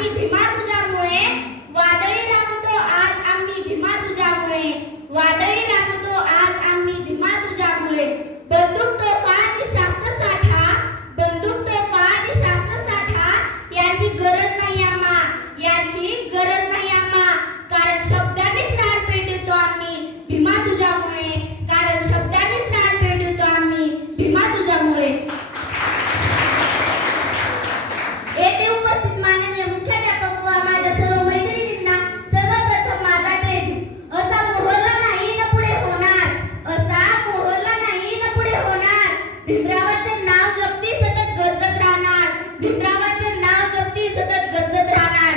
आम्ही भीमा तुझ्यामुळे वादळी राबतो आज आम्ही भीमा तुझ्यामुळे वादळी राबतो आज आम्ही भीमा तुझ्यामुळे बंदूक तोफा आणि शास्त्र साठा बंदूक तोफा आणि शास्त्र साठा यांची गरज नाही आम्हा यांची गरज नाही आम्हा कारण शब्दानेच रान पेटवतो आम्ही भीमा तुझ्यामुळे कारण शब्दानेच रान पेटवतो आम्ही भीमा तुझ्यामुळे येथे उपस्थित माननीय मुख्याध्यापक व माझ्या सर्व मैत्रिणींना सर्वप्रथम माझा जय भीम असा मोहल्ला नाही ना पुढे होणार असा मोहल्ला नाही ना पुढे होणार भीमरावाचे नाव जपती सतत गरजत राहणार भीमरावाचे नाव जपती सतत गरजत राहणार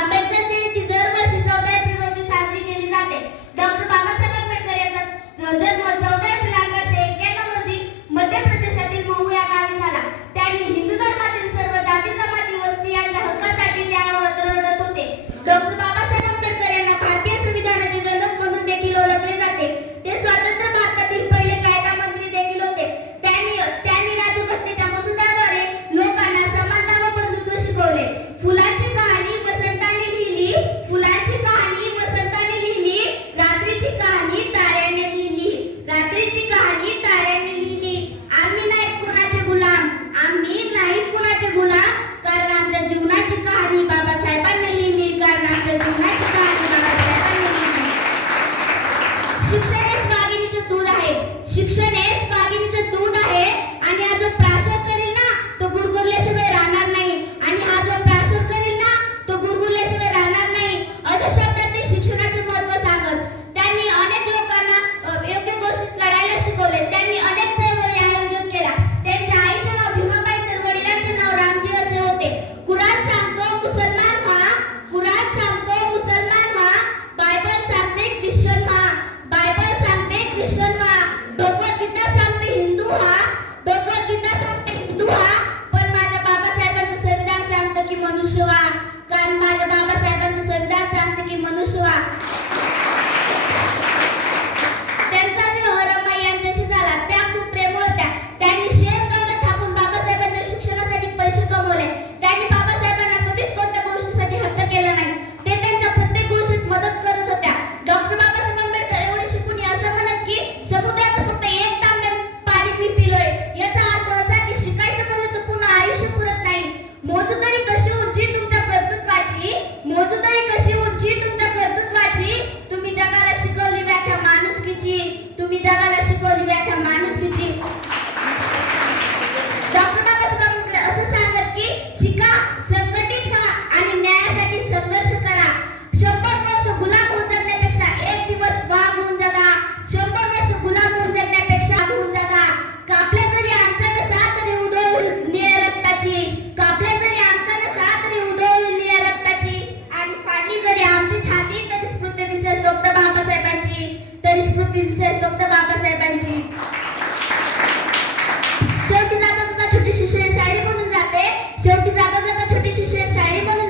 आंबेडकर जयंती दरवर्षी 14 एप्रिल रोजी साजरी केली जाते डॉक्टर बाबासाहेब आंबेडकर यांचा जन्म 14 एप्रिल 1891 रोजी मध्य प्रदेशातील महू या गावी झाला त्यांनी हिंदू धर्मातील सर्व जाती जमाती व स्त्रियांच्या हक्कासाठी न्यायावर लढत होते डॉक्टर बाबासाहेब आंबेडकर यांना भारतीय संविधानाचे जनक म्हणून देखील ओळखले जाते ते स्वतंत्र भारतातील पहिले कायदा मंत्री देखील होते त्यांनी राज्यघटनेच्या मसुद्याद्वारे लोकांना समानता व बंधुत्व शिकवले फुलांची कहाणी वसंताने लिहिली फुलांची कहाणी वसंताने लिहिली रात्रीची कहाणी ताऱ्याने लिहिली रात्रीची कहाणी ताऱ्याने लिहिली आम्ही नाही कुणाचे गुलाम आम्ही नाही कुणाचे गुलाम कारण आमच्या जीवनाची कहाणी बाबासाहेबांनी लिहिली कारण आमच्या जीवनाची कहाणी बाबासाहेबांनी लिहिली शिक्षण हेच वाघिणीचे दूध आहे शिक्षण हेच वाघिणीचे दूध आहे आणि हा जो प्राशर करेल ना तो गुरगुरल्याशिवाय राहणार नाही आणि हा जो प्राशर करेल ना तो गुरगुरल्याशिवाय राहणार नाही अशा शब्दात ते शिक्षणाचे महत्त्व सांगत त्यांनी अनेक लोकांना योग्य गोष्टीत लढायला शिकवले त्यांनी अनेक चळवळी आयोजित केल्या त्यांच्या आईचे नाव भीमाबाई तर वडिलांचे नाव रामजी असे होते कुराण सांगतो मुसलमान व्हा कुराण सांगतो मुसलमान व्हा बायबल सांगते ख्रिश्चन व्हा बायबल सांगते ख्रिश्चन व्हा भगवद्गीता सांगते हिंदू व्हा भगवद्गीता सांगते हिंदू व्हा पण माझ्या बाबासाहेबांचं संविधान सांगतं की मनुष्य व्हा कारण माझ्या बाबासाहेबांचं संविधान सांगतं की मनुष्य व्हा त्यांचा विवाह रमाई यांच्याशी झाला त्या खूप प्रेमळ होत्या त्यांनी शेत दौलत थापून बाबासाहेबांना शिक्षणासाठी पैसे कमवले त्यांनी बाबासाहेबांना कधीच कोणत्या गोष्टीसाठी हट्ट केला नाही ते त्यांच्या प्रत्येक गोष्टीत मदत करत होत्या डॉक्टर बाबासाहेब आंबेडकर एवढे शिकून असं म्हणत की समुद्राचं फक्त एक तांब्या पाणी मी पिलोय याचा अर्थ असा की शिकायचं म्हणलं तर पुन्हा आयुष्य पुरत नाही मोजूदारी कशी उंची तुमच्या कर्तृत्वाची मोजूदारी कशी उंची तुमच्या कर्तृत्वाची तुम्ही जगाला शिकवली व्याख्या माणुसकीची तुम्ही जगाला शिकवली व्याख्या माणुसकीची डॉक्टर बाबासाहेब आंबेडकर असं सांगत की शिका संघटित व्हा आणि न्यायासाठी संघर्ष करा 100 वर्ष गुलाम होऊन जगण्यापेक्षा एक दिवस वाघ होऊन जगा 100 वर्ष गुलाम होऊन जगण्यापेक्षा वाघ होऊन जगा कापल्या जरी आमच्या नसा तरी उदय होईल निळ्या रक्ताची कापल्या जरी आमच्या नसा तरी उदय होईल निळ्या रक्ताची आणि फाडली जरी आमची छाती तरी स्मृती दिसेल फक्त बाबासाहेबांची तरी स्मृती दिसेल फक्त बाबासाहेबांची शेवटी जाता जाता छोटीशी शायरी बनून जाते शेवटी जाता जाता छोटीशी शायरी बनून